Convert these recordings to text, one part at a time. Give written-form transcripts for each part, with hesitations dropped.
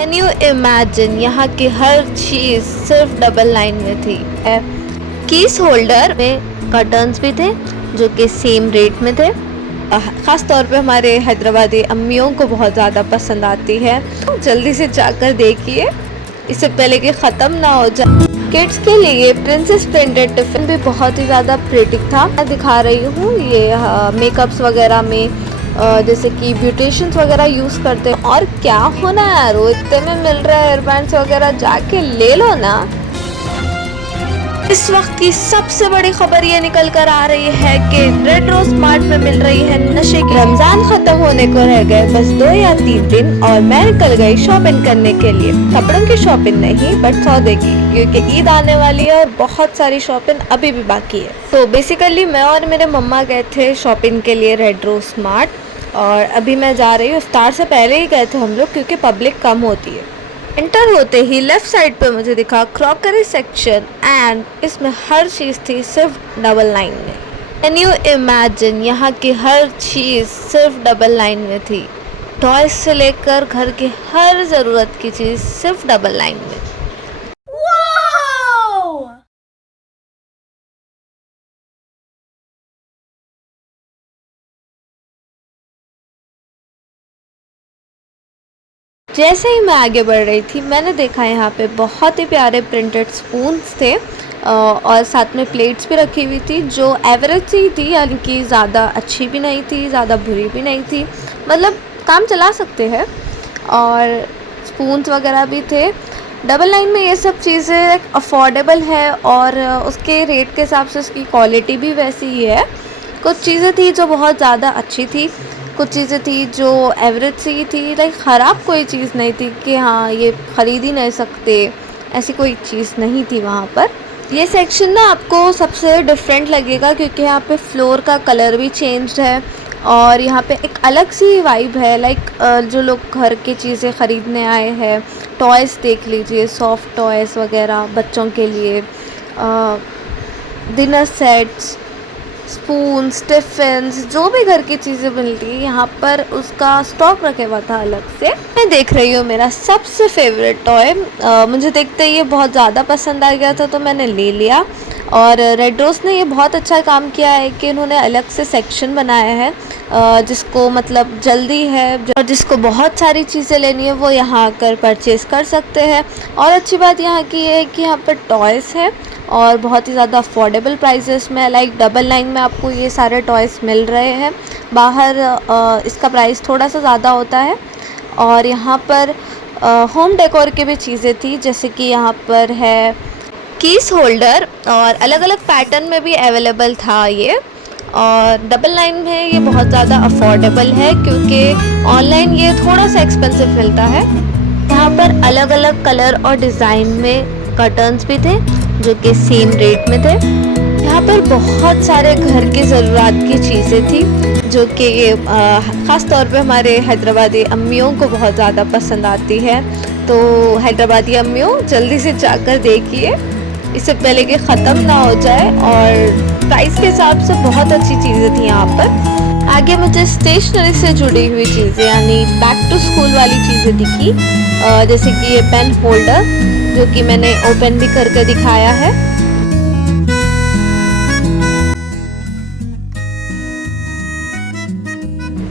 Can you imagine, यहाँ की हर चीज़ सिर्फ डबल लाइन में थी। कीस होल्डर में कर्टन्स भी थे जो कि सेम रेट में थे। ख़ास तौर पे हमारे हैदराबादी अम्मियों को बहुत ज़्यादा पसंद आती है, तो जल्दी से जाकर देखिए इससे पहले कि ख़त्म ना हो जाए। किड्स के लिए प्रिंसेस प्रिंटेड टिफ़िन भी बहुत ही ज़्यादा प्रिटिक था। मैं दिखा रही हूँ ये मेकअप्स वगैरह में जैसे कि ब्यूटिशियंस वगैरह यूज़ करते हैं। और क्या होना यार, वो इतने में मिल रहा है हेयर बैंड्स वगैरह, जाके ले लो ना। इस वक्त की सबसे बड़ी खबर ये निकल कर आ रही है कि रेड रोज मार्ट में मिल रही है नशे की। रमजान खत्म होने को रह गए बस 2 या 3 दिन और मैं निकल गई शॉपिंग करने के लिए। कपड़ों की शॉपिंग नहीं बट सौदे की, क्योंकि ईद आने वाली है और बहुत सारी शॉपिंग अभी भी बाकी है। तो बेसिकली मैं और मेरे मम्मा गए थे शॉपिंग के लिए रेड रोज मार्ट, और अभी मैं जा रही हूँ। इफ्तार से पहले ही गए थे हम लोग क्योंकि पब्लिक कम होती है। एंटर होते ही लेफ्ट साइड पे मुझे दिखा क्रॉकरी सेक्शन, एंड इसमें हर चीज़ थी सिर्फ डबल लाइन में। कैन यू इमेजिन, यहाँ की हर चीज़ सिर्फ डबल लाइन में थी। टॉयज से लेकर घर की हर ज़रूरत की चीज़ सिर्फ डबल लाइन में। जैसे ही मैं आगे बढ़ रही थी मैंने देखा यहाँ पे बहुत ही प्यारे प्रिंटेड स्पून्स थे और साथ में प्लेट्स भी रखी हुई थी जो एवरेज ही थी, यानी कि ज़्यादा अच्छी भी नहीं थी ज़्यादा बुरी भी नहीं थी, मतलब काम चला सकते हैं। और स्पून्स वगैरह भी थे डबल लाइन में। ये सब चीज़ें अफोर्डेबल है और उसके रेट के हिसाब से उसकी क्वालिटी भी वैसी ही है। कुछ चीज़ें थी जो बहुत ज़्यादा अच्छी थी, कुछ चीज़ें थी जो एवरेज सी थी, लाइक ख़राब कोई चीज़ नहीं थी कि हाँ ये ख़रीद ही नहीं सकते, ऐसी कोई चीज़ नहीं थी वहाँ पर। ये सेक्शन ना आपको सबसे डिफरेंट लगेगा क्योंकि यहाँ पे फ्लोर का कलर भी चेंज्ड है और यहाँ पे एक अलग सी वाइब है। लाइक जो लोग घर की चीज़ें ख़रीदने आए हैं, टॉयज़ देख लीजिए, सॉफ्ट टॉयज़ वगैरह बच्चों के लिए, डिनर सेट्स, स्पून, टिफ़िन्स, जो भी घर की चीज़ें मिलती है यहाँ पर उसका स्टॉक रखे हुआ था अलग से। मैं देख रही हूँ मेरा सबसे फेवरेट टॉय, मुझे देखते ही ये बहुत ज़्यादा पसंद आ गया था तो मैंने ले लिया। और रेड रोज़ ने ये बहुत अच्छा काम किया है कि उन्होंने अलग से सेक्शन बनाया है जिसको मतलब जल्दी है और जिसको बहुत सारी चीज़ें लेनी है वो यहाँ आकर परचेज़ कर सकते हैं। और अच्छी बात यहाँ की ये है कि यहाँ पर टॉयज़ है और बहुत ही ज़्यादा अफोर्डेबल प्राइसेस में, लाइक डबल लाइन में आपको ये सारे टॉयज़ मिल रहे हैं। बाहर इसका प्राइस थोड़ा सा ज़्यादा होता है। और यहाँ पर होम डेकोर की भी चीज़ें थी, जैसे कि यहाँ पर है कीस होल्डर और अलग अलग पैटर्न में भी अवेलेबल था ये। और डबल लाइन में ये बहुत ज़्यादा अफोर्डेबल है क्योंकि ऑनलाइन ये थोड़ा सा एक्सपेंसिव मिलता है। यहाँ पर अलग अलग कलर और डिज़ाइन में कर्टन्स भी थे जो कि सेम रेट में थे। यहाँ पर बहुत सारे घर की ज़रूरत की चीज़ें थी जो कि ख़ास तौर पे हमारे हैदराबादी अम्मियों को बहुत ज़्यादा पसंद आती है। तो हैदराबादी अम्मियों जल्दी से जाकर देखिए इससे पहले कि ख़त्म ना हो जाए। और प्राइस के हिसाब से बहुत अच्छी चीज़ें थी यहाँ पर। आगे मुझे स्टेशनरी से जुड़ी हुई चीज़ें यानी बैक टू स्कूल वाली चीज़ें दिखी, जैसे कि ये पेन होल्डर जो कि मैंने ओपन भी करके दिखाया है।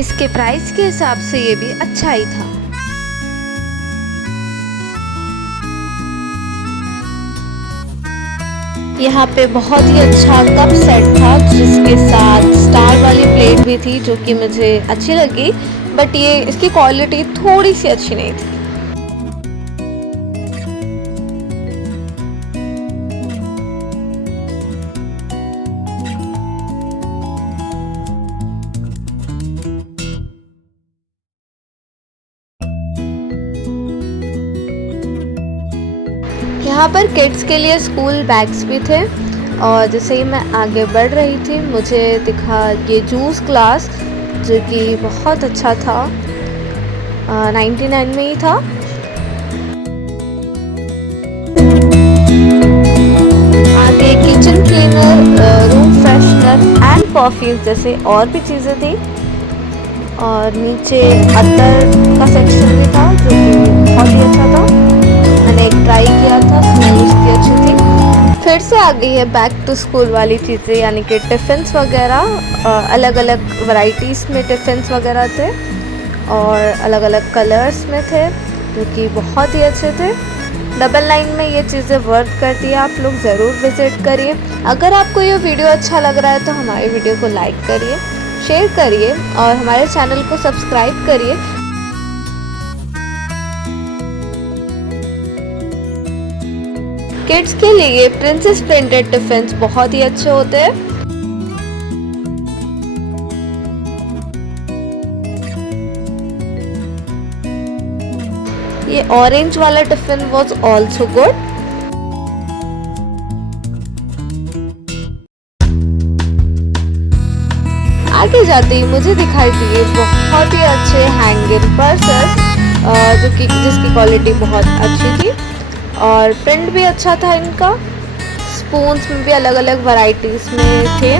इसके प्राइस के हिसाब से ये भी अच्छा ही था। यहाँ पे बहुत ही अच्छा कप सेट था जिसके साथ स्टार वाली प्लेट भी थी जो कि मुझे अच्छी लगी, बट ये इसकी क्वालिटी थोड़ी सी अच्छी नहीं थी। यहाँ पर किड्स के लिए स्कूल बैग्स भी थे। और जैसे ही मैं आगे बढ़ रही थी मुझे दिखा ये जूस ग्लास जो कि बहुत अच्छा था, 99 में ही था। आगे kitchen cleaner, room freshener and perfume जैसे और भी चीज़ें थी। और नीचे अत्तर का सेक्शन भी था जो कि बहुत ही अच्छा फिर से आ गई है बैक टू स्कूल वाली चीज़ें, यानी कि टिफ़िन्स वगैरह। अलग अलग वैरायटीज़ में टिफ़िन्स वगैरह थे और अलग अलग कलर्स में थे, जो कि बहुत ही अच्छे थे। डबल लाइन में ये चीज़ें वर्क करती है, आप लोग ज़रूर विज़िट करिए। अगर आपको ये वीडियो अच्छा लग रहा है तो हमारे वीडियो को लाइक करिए, शेयर करिए और हमारे चैनल को सब्सक्राइब करिए। किड्स के लिए प्रिंसेस प्रिंटेड टिफ़िन्स बहुत ही अच्छे होते हैं। ये ऑरेंज वाला टिफ़िन वाज आल्सो गुड। आगे जाते ही मुझे दिखाई दिए बहुत ही अच्छे हैंगिंग पर्सेस, जो कि जिसकी क्वालिटी बहुत अच्छी थी और प्रिंट भी अच्छा था इनका। स्पून्स में भी अलग अलग वैरायटीज़ में थे।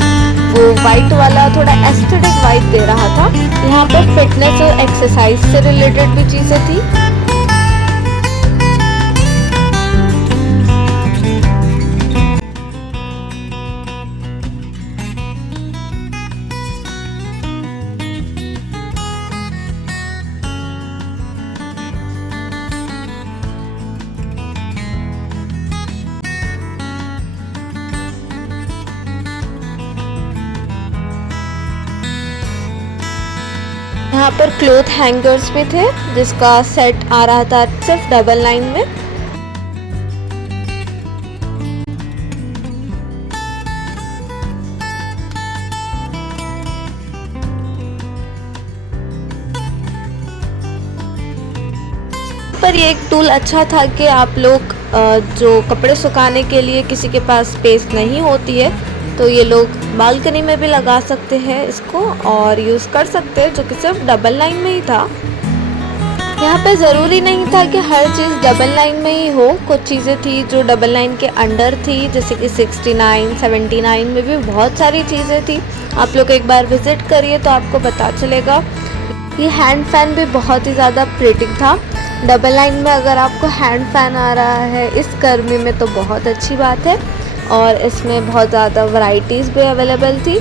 वो वाइट वाला थोड़ा एस्थेटिक वाइब दे रहा था। यहाँ पर फिटनेस और एक्सरसाइज से रिलेटेड भी चीज़ें थी। यहाँ पर क्लोथ हैंगर्स भी थे, जिसका सेट आ रहा था सिर्फ डबल लाइन में। पर ये एक टूल अच्छा था कि आप लोग जो कपड़े सुखाने के लिए किसी के पास स्पेस नहीं होती है, तो ये लोग बालकनी में भी लगा सकते हैं इसको और यूज़ कर सकते हैं, जो कि सिर्फ डबल लाइन में ही था। यहाँ पे ज़रूरी नहीं था कि हर चीज़ डबल लाइन में ही हो। कुछ चीज़ें थी जो डबल लाइन के अंडर थी, जैसे कि 69, 79 में भी बहुत सारी चीज़ें थी। आप लोग एक बार विज़िट करिए तो आपको पता चलेगा। ये हैंड फैन भी बहुत ही ज़्यादा प्रिटी था। डबल लाइन में अगर आपको हैंड फैन आ रहा है इस गर्मी में तो बहुत अच्छी बात है। और इसमें बहुत ज़्यादा वैरायटीज़ भी अवेलेबल थी,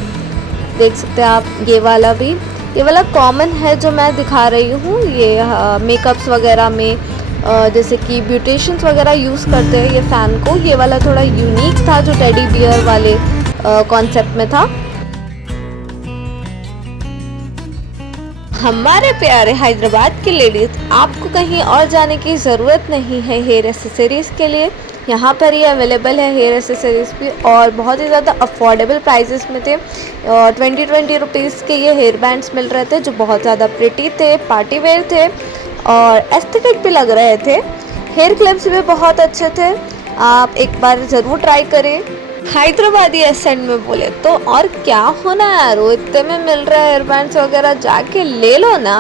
देख सकते हैं आप। ये वाला कॉमन है जो मैं दिखा रही हूँ। ये मेकअप्स वगैरह में जैसे कि ब्यूटिशियंस वगैरह यूज़ करते हैं ये फ़ैन को। ये वाला थोड़ा यूनिक था, जो टेडी बियर वाले कॉन्सेप्ट में था। हमारे प्यारे हैदराबाद की लेडीज़, आपको कहीं और जाने की ज़रूरत नहीं है हेयर एसेसरीज़ के लिए। यहाँ पर ही अवेलेबल है हेयर एसेसरीज़ भी, और बहुत ही ज़्यादा अफोर्डेबल प्राइसेस में थे। और 20 रुपीज़ के ये हेयर बैंड्स मिल रहे थे, जो बहुत ज़्यादा प्रिटी थे, पार्टी वेयर थे और एस्थेटिक भी लग रहे थे। हेयर क्लिप्स भी बहुत अच्छे थे, आप एक बार ज़रूर ट्राई करें। हैदराबादी एसेंट में बोले तो और क्या होना यार, वो इतने में मिल रहा है हेयर बैंड्स वगैरह, जाके ले लो ना।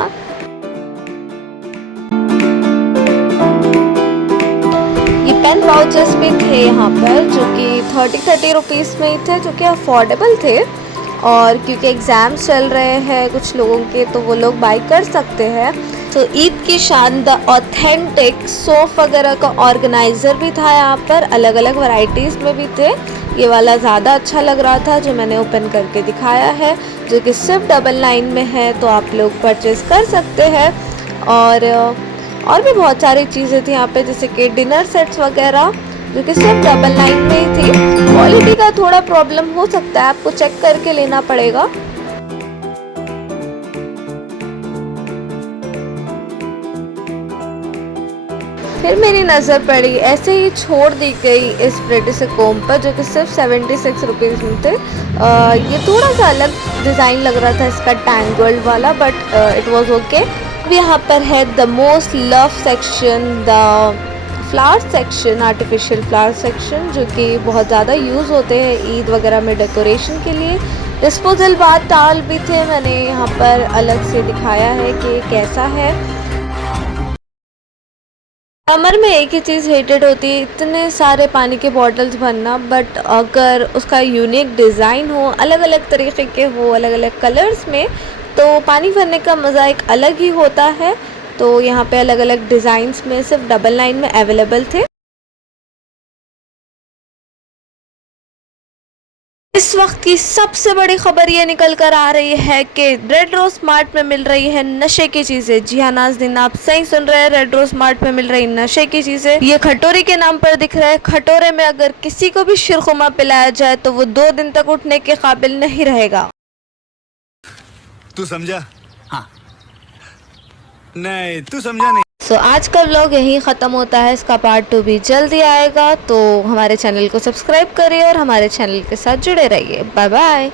ये पेन पाउचेस भी थे यहाँ पर, जो कि 30 रुपीज़ में ही थे, जो कि अफोर्डेबल थे। और क्योंकि एग्ज़ाम्स चल रहे हैं कुछ लोगों के, तो वो लोग बाई कर सकते हैं। तो ईद की शान द ऑथेंटिक सोप वगैरह का ऑर्गेनाइज़र भी था यहाँ पर, अलग अलग वैरायटीज़ में भी थे। ये वाला ज़्यादा अच्छा लग रहा था, जो मैंने ओपन करके दिखाया है, जो कि सिर्फ डबल लाइन में है, तो आप लोग परचेज़ कर सकते हैं। और भी बहुत सारी चीज़ें थी यहाँ पे, जैसे कि डिनर सेट्स वगैरह, जो कि सिर्फ डबल लाइन में ही थी। क्वालिटी का थोड़ा प्रॉब्लम हो सकता है, आपको चेक करके लेना पड़ेगा। फिर मेरी नज़र पड़ी, ऐसे ही छोड़ दी गई इस प्रेटी से कोम पर, जो कि सिर्फ 76 रुपीज़ में थे। ये थोड़ा सा अलग डिज़ाइन लग रहा था इसका, टैंगल्ड वाला, बट इट वाज ओके। अब यहाँ पर है the most love section, the flower section, artificial flower section, जो कि बहुत ज़्यादा यूज़ होते हैं ईद वगैरह में डेकोरेशन के लिए। डिस्पोजल बाथ टॉवल भी थे, मैंने यहाँ पर अलग से दिखाया है कि कैसा है। समर में एक ही चीज़ हेटेड होती है, इतने सारे पानी के बॉटल्स भरना, बट अगर उसका यूनिक डिज़ाइन हो, अलग अलग तरीके के हो, अलग अलग कलर्स में, तो पानी भरने का मज़ा एक अलग ही होता है। तो यहाँ पे अलग अलग डिज़ाइंस में सिर्फ डबल लाइन में अवेलेबल थे। इस वक्त की सबसे बड़ी खबर ये निकल कर आ रही है कि रेड रोज मार्ट में मिल रही है नशे की चीजें। जी हाँ नाज़रीन, आप सही सुन रहे हैं, रेड रोज मार्ट में मिल रही नशे की चीजें। ये खटोरी के नाम पर दिख रहा है। खटोरे में अगर किसी को भी शिरखुमा पिलाया जाए तो वो 2 दिन तक उठने के काबिल नहीं रहेगा। तू समझा? हाँ। नहीं, तू समझा नहीं। आज का व्लॉग यहीं ख़त्म होता है। इसका पार्ट 2 भी जल्दी आएगा, तो हमारे चैनल को सब्सक्राइब करिए और हमारे चैनल के साथ जुड़े रहिए। Bye bye.